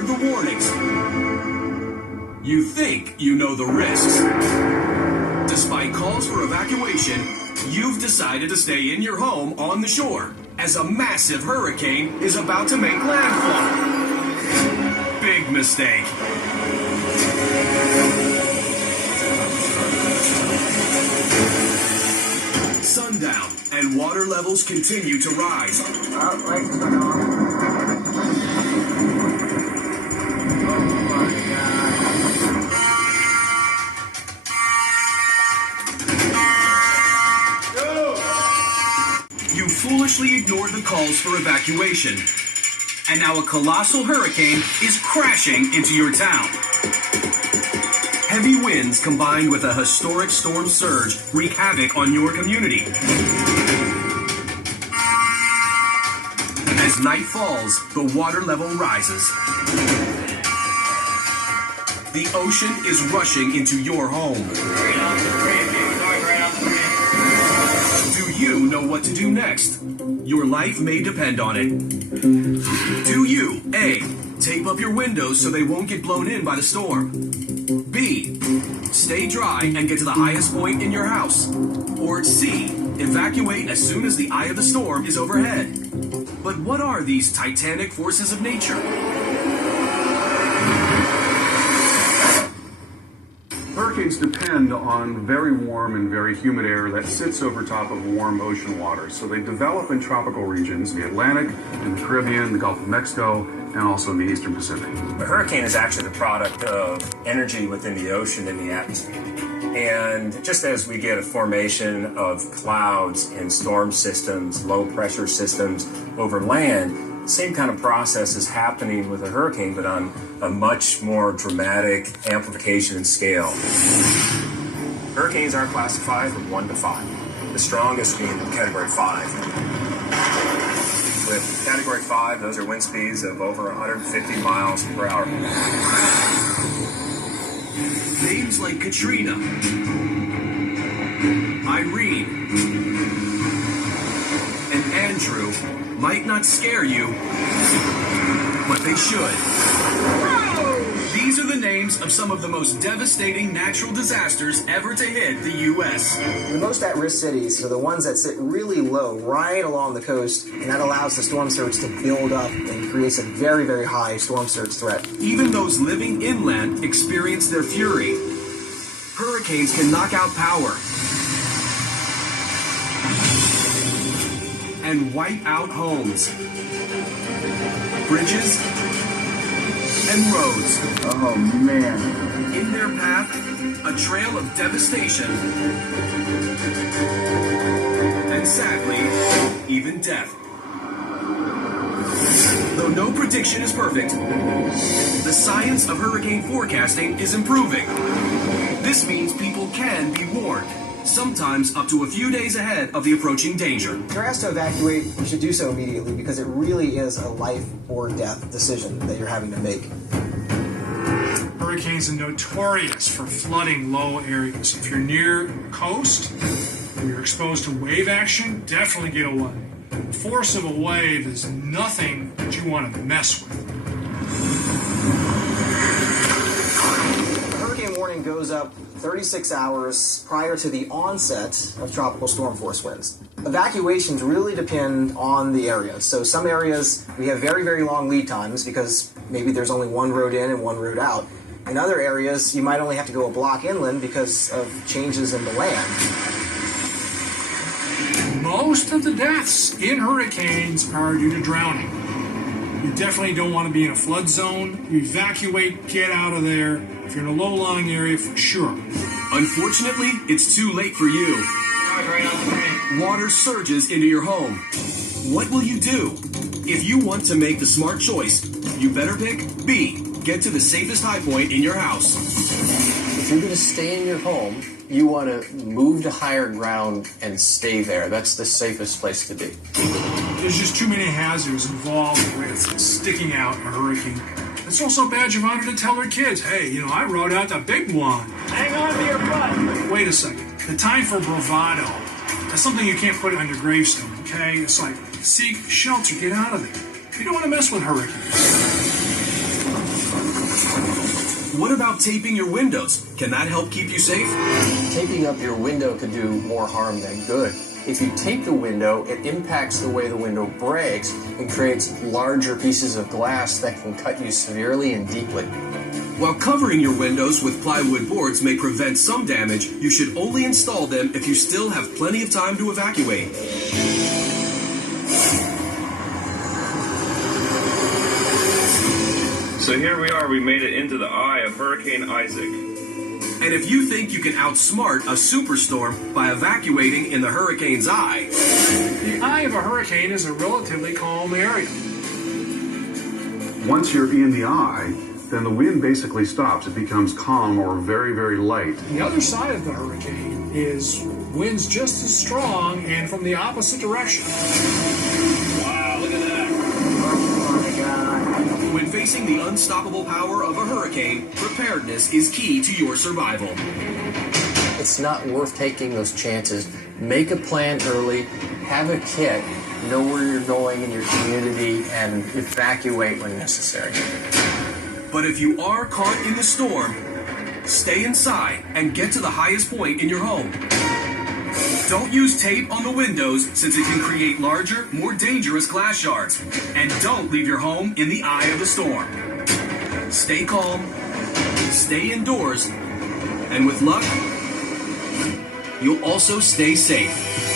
heard the warnings. You think you know the risks. Despite calls for evacuation, you've decided to stay in your home on the shore as a massive hurricane is about to make landfall. Big mistake. Sundown, and water levels continue to rise. Lights went on. You foolishly ignored the calls for evacuation, and now a colossal hurricane is crashing into your town. Heavy winds combined with a historic storm surge wreak havoc on your community. As night falls, the water level rises. The ocean is rushing into your home. Do you know what to do next? Your life may depend on it. Do you, A, tape up your windows so they won't get blown in by the storm? B, stay dry and get to the highest point in your house? Or C, evacuate as soon as the eye of the storm is overhead? But what are these titanic forces of nature? Hurricanes depend on very warm and very humid air that sits over top of warm ocean water. So they develop in tropical regions, the Atlantic, in the Caribbean, the Gulf of Mexico, and also in the Eastern Pacific. A hurricane is actually the product of energy within the ocean and the atmosphere. And just as we get a formation of clouds in storm systems, low pressure systems over land, same kind of process is happening with a hurricane, but on a much more dramatic amplification and scale. Hurricanes are classified from 1 to 5, the strongest being Category 5. With Category 5, those are wind speeds of over 150 miles per hour. Names like Katrina, Irene, and Andrew might not scare you, but they should. These are the names of some of the most devastating natural disasters ever to hit the U.S. The most at-risk cities are the ones that sit really low, right along the coast, and that allows the storm surge to build up and creates a very, very high storm surge threat. Even those living inland experience their fury. Hurricanes can knock out power and wipe out homes, bridges, and roads. Oh, man. In their path, a trail of devastation and sadly, even death. Though no prediction is perfect, the science of hurricane forecasting is improving. This means people can be warned, sometimes up to a few days ahead of the approaching danger. If you're asked to evacuate, you should do so immediately because it really is a life or death decision that you're having to make. Hurricanes are notorious for flooding low areas. If you're near the coast or you're exposed to wave action, definitely get away. The force of a wave is nothing that you want to mess with. The hurricane warning goes up 36 hours prior to the onset of tropical storm force winds. Evacuations really depend on the area. So some areas we have very, very long lead times because maybe there's only one road in and one road out. In other areas, you might only have to go a block inland because of changes in the land. Most of the deaths in hurricanes are due to drowning. You definitely don't want to be in a flood zone. You evacuate, get out of there. If you're in a low-lying area, for sure. Unfortunately, it's too late for you. Water surges into your home. What will you do? If you want to make the smart choice, you better pick B. Get to the safest high point in your house. If you're going to stay in your home, you want to move to higher ground and stay there. That's the safest place to be. There's just too many hazards involved with sticking out a hurricane. It's also a badge of honor to tell their kids, hey, I rode out the big one. Hang on to your butt. Wait a second. The time for bravado, that's something you can't put on your gravestone, okay? It's like, seek shelter, get out of there. You don't want to mess with hurricanes. What about taping your windows? Can that help keep you safe? Taping up your window could do more harm than good. If you tape the window, it impacts the way the window breaks and creates larger pieces of glass that can cut you severely and deeply. While covering your windows with plywood boards may prevent some damage, you should only install them if you still have plenty of time to evacuate. So here we are, we made it into the eye of Hurricane Isaac. And if you think you can outsmart a superstorm by evacuating in the hurricane's eye, The eye of a hurricane is a relatively calm area. Once you're in the eye, then the wind basically stops. It becomes calm or very, very light. The other side of the hurricane is winds just as strong and from the opposite direction. Wow, look at that. Oh my God. when facing the unstoppable power of a hurricane, preparedness is key to your survival. It's not worth taking those chances. Make a plan early, have a kit, know where you're going in your community, and evacuate when necessary. But if you are caught in the storm, stay inside and get to the highest point in your home. Don't use tape on the windows since it can create larger, more dangerous glass shards. And don't leave your home in the eye of the storm. Stay calm, stay indoors, and with luck, you'll also stay safe.